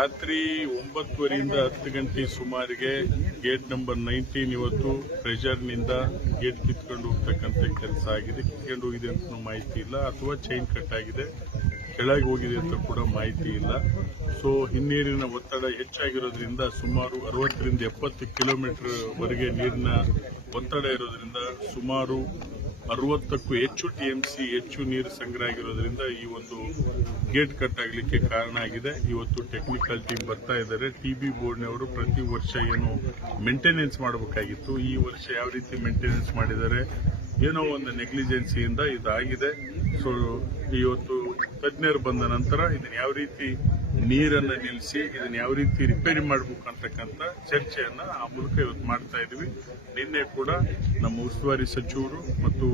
ರಾತ್ರಿ 9:30ರಿಂದ 10 ಗಂಟೆ ಸುಮಾರಿಗೆ ಗೇಟ್ ನಂಬರ್ 19 ಇವತ್ತು ಪ್ರೆಷರ್ನಿಂದ ಗೇಟ್ ಕಿತ್ಕೊಂಡು ಹೋಗ್ತಕ್ಕಂಥ ಕೆಲಸ ಆಗಿದೆ. ಕಿತ್ಕೊಂಡು ಹೋಗಿದೆ ಅಂತ ಮಾಹಿತಿ ಇಲ್ಲ, ಅಥವಾ ಚೈನ್ ಕಟ್ ಆಗಿದೆ, ಕೆಳಗೆ ಹೋಗಿದೆ ಅಂತ ಕೂಡ ಮಾಹಿತಿ ಇಲ್ಲ. ಸೊ ಹಿನ್ನೀರಿನ ಒತ್ತಡ ಹೆಚ್ಚಾಗಿರೋದ್ರಿಂದ ಸುಮಾರು 60ರಿಂದ 70 ಕಿಲೋಮೀಟರ್ ವರೆಗೆ ನೀರಿನ ಒತ್ತಡ ಇರೋದ್ರಿಂದ ಸುಮಾರು 60ಕ್ಕೂ ಹೆಚ್ಚು ಟಿಎಂಸಿ ಹೆಚ್ಚು ನೀರು ಸಂಗ್ರಹ ಆಗಿರೋದ್ರಿಂದ ಈ ಒಂದು ಗೇಟ್ ಕಟ್ ಆಗಲಿಕ್ಕೆ ಕಾರಣ ಆಗಿದೆ. ಇವತ್ತು ಟೆಕ್ನಿಕಲ್ ಟೀಮ್ ಬರ್ತಾ ಇದ್ದಾರೆ. ಟಿಬಿ ಬೋರ್ಡ್ನವರು ಪ್ರತಿ ವರ್ಷ ಏನು ಮೇಂಟೆನೆನ್ಸ್ ಮಾಡಬೇಕಾಗಿತ್ತು, ಈ ವರ್ಷ ಯಾವ ರೀತಿ ಮೇಂಟೆನೆನ್ಸ್ ಮಾಡಿದ್ದಾರೆ, ಏನೋ ಒಂದು ನೆಗ್ಲಿಜೆನ್ಸಿಯಿಂದ ಇದಾಗಿದೆ. ಸೊ ಇವತ್ತು ತಜ್ಞರು ಬಂದ ನಂತರ ಇದನ್ನ ಯಾವ ರೀತಿ ನೀರನ್ನು ನಿಲ್ಲಿಸಿ ಇದನ್ನ ಯಾವ ರೀತಿ ರಿಪೇರಿ ಮಾಡಬೇಕು ಅಂತಕ್ಕಂಥ ಚರ್ಚೆಯನ್ನ ಆ ಮೂಲಕ ಇವತ್ತು ಮಾಡ್ತಾ ಇದ್ವಿ. ನಿನ್ನೆ ಕೂಡ ನಮ್ಮ ಉಸ್ತುವಾರಿ ಸಚಿವರು ಮತ್ತು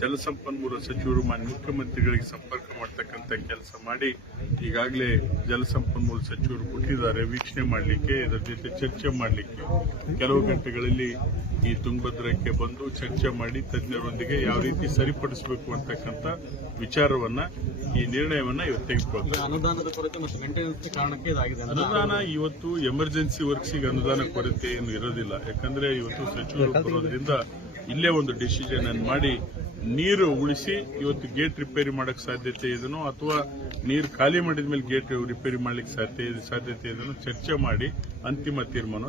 ಜಲಸಂಪನ್ಮೂಲ ಸಚಿವರು ಮಾನ್ಯ ಮುಖ್ಯಮಂತ್ರಿಗಳಿಗೆ ಸಂಪರ್ಕ ಮಾಡತಕ್ಕಂಥ ಕೆಲಸ ಮಾಡಿ ಈಗಾಗಲೇ ಜಲಸಂಪನ್ಮೂಲ ಸಚಿವರು ಕೊಟ್ಟಿದ್ದಾರೆ ವೀಕ್ಷಣೆ ಮಾಡಲಿಕ್ಕೆ, ಇದರ ಜೊತೆ ಚರ್ಚೆ ಮಾಡಲಿಕ್ಕೆ. ಕೆಲವು ಗಂಟೆಗಳಲ್ಲಿ ಈ ತುಂಗಭದ್ರಕ್ಕೆ ಬಂದು ಚರ್ಚೆ ಮಾಡಿ ತಜ್ಞರೊಂದಿಗೆ ಯಾವ ರೀತಿ ಸರಿಪಡಿಸಬೇಕು ಅಂತಕ್ಕಂಥ ವಿಚಾರವನ್ನ ಈ ನಿರ್ಣಯವನ್ನ ಇವತ್ತು ತೆಗೆದುಕೊಳ್ತಾರೆ. ಅನುದಾನದ ಕೊರತೆ ಮತ್ತು ಮೇಂಟೆನೆನ್ಸ್ ಕಾರಣಕ್ಕೆ ಇದಾಗಿದೆ. ಅನುದಾನ ಇವತ್ತು ಎಮರ್ಜೆನ್ಸಿ ವರ್ಕ್ಸಿಗೆ ಅನುದಾನ ಕೊರತೆ ಏನು ಇರೋದಿಲ್ಲ. ಯಾಕಂದ್ರೆ ಇವತ್ತು ಸಚಿವರು ಬರೋದ್ರಿಂದ ಇಲ್ಲೇ ಒಂದು ಡಿಸಿಷನ್ ಅನ್ನು ಮಾಡಿ ನೀರು ಉಳಿಸಿ ಇವತ್ತು ಗೇಟ್ ರಿಪೇರಿ ಮಾಡಕ್ಕೆ ಸಾಧ್ಯತೆ ಇದೆನೋ ಅಥವಾ ನೀರು ಖಾಲಿ ಮಾಡಿದ ಮೇಲೆ ಗೇಟ್ ರಿಪೇರಿ ಮಾಡ್ಲಿಕ್ಕೆ ಸಾಧ್ಯತೆ ಇದನ್ನು ಚರ್ಚೆ ಮಾಡಿ ಅಂತಿಮ ತೀರ್ಮಾನ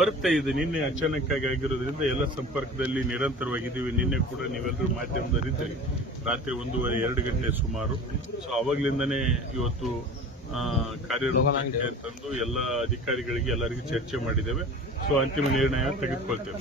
ಬರುತ್ತೆ. ಇದು ನಿನ್ನೆ ಅಚಾನಕ್ ಆಗಿ ಆಗಿರೋದ್ರಿಂದ ಎಲ್ಲ ಸಂಪರ್ಕದಲ್ಲಿ ನಿರಂತರವಾಗಿದ್ದೀವಿ. ನಿನ್ನೆ ಕೂಡ ನೀವೆಲ್ಲರೂ ಮಾಧ್ಯಮದಲ್ಲಿದ್ದೀರಿ, ರಾತ್ರಿ 1:30-2 ಗಂಟೆ ಸುಮಾರು. ಸೊ ಅವಾಗ್ಲಿಂದನೇ ಇವತ್ತು ಕಾರ್ಯರೂಪಕ್ಕೆ ತಂದು ಎಲ್ಲ ಅಧಿಕಾರಿಗಳಿಗೆ ಎಲ್ಲರಿಗೂ ಚರ್ಚೆ ಮಾಡಿದ್ದೇವೆ. ಸೊ ಅಂತಿಮ ನಿರ್ಣಯ ತೆಗೆದುಕೊಳ್ತೇವೆ.